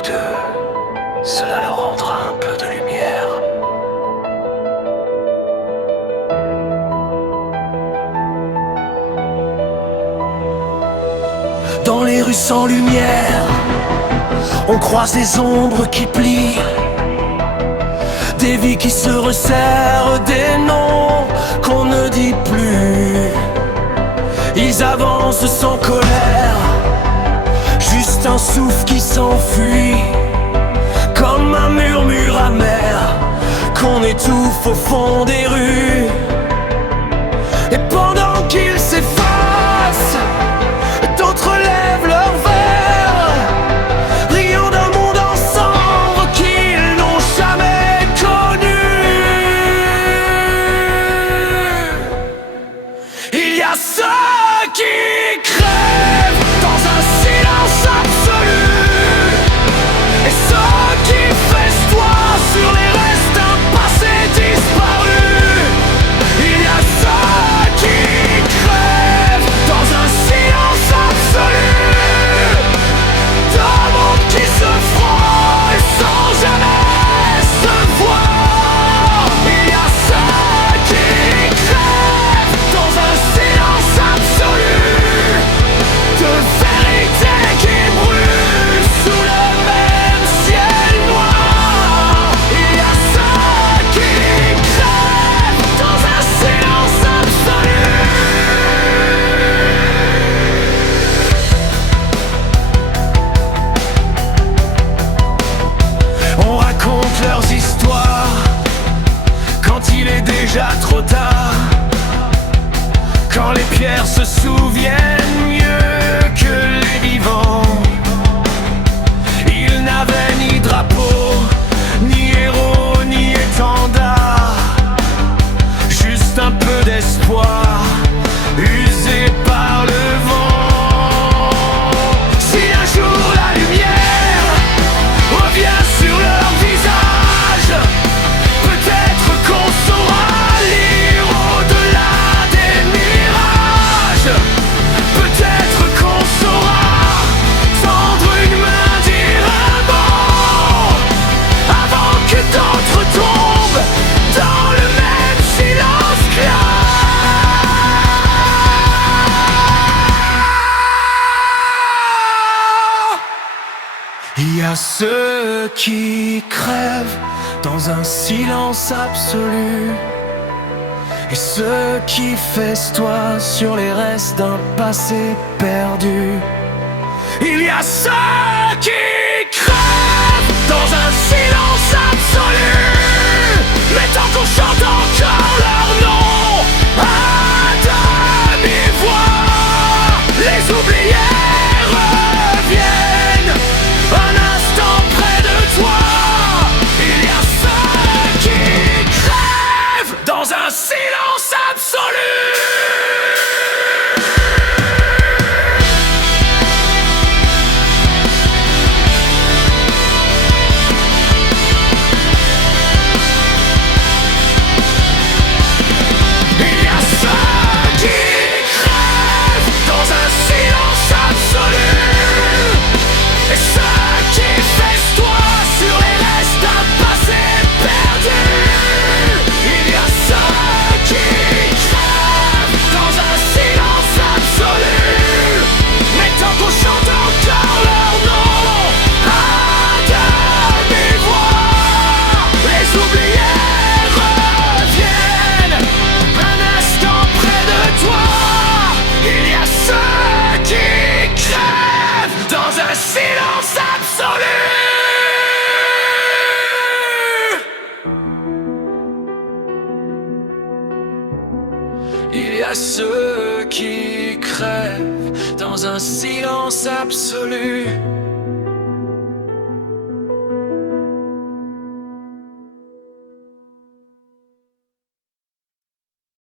ou deux, cela leur rendra un peu de lumière. Dans les rues sans lumière, on croise des ombres qui plient, des vies qui se resserrent, des noms qu'on ne dit plus. Ils avancent sans colère, juste un souffle qui s'enfuit, comme un murmure amer qu'on étouffe au fond des rues. Et pendant qu'ils s'effacent, d'autres lèvent leur verre, riant d'un monde ensemble qu'ils n'ont jamais connu. Il y a ceux qui crèvent dans un silence absolu, et ceux qui festoient sur les restes d'un passé disparu. Il y a ceux qui crèvent dans un silence absolu, d'un monde qui se frôle sans jamais se voir. Il y a ceux qui crèvent dans un silence absolu, de vérité qui brûle sous le même ciel noir. Il y a ceux qui crèvent dans un silence absolu. On raconte leurs histoires quand il est déjà trop tard, quand les pierres se souviennent mieux que les vivants. Ils n'avaient ni drapeau, ni héros, ni étendard, juste un peu d'espoir, usé par le vent. Si un jour la lumière revient sur leur visage, peut-être qu'on saura lire au-delà des mirages. Peut-être qu'on saura tendre une main, dire un mot, avant que d'autres tombent dans le même silence clair. Il y a ceux qui crèvent dans un silence absolu, et ceux qui festoient sur les restes d'un passé perdu. Il y a ceux qui crèvent dans un silence absolu, mais tant qu'on chante encore leur nom à demi-voix, les oubliés reviennent un instant près de toi. Il y a ceux qui crèvent dans un silence absolu. Il y a ceux qui crèvent dans un silence absolu, et ceux qui festoient sur les restes d'un passé perdu. Il y a ceux qui crèvent dans un silence absolu, mais tant qu'on chante encore leur nom à demi-voix, les oubliés reviennent un instant près de toi. Il y a ceux qui crèvent dans un silence absolu. Il y a ceux qui crèvent dans un silence absolu,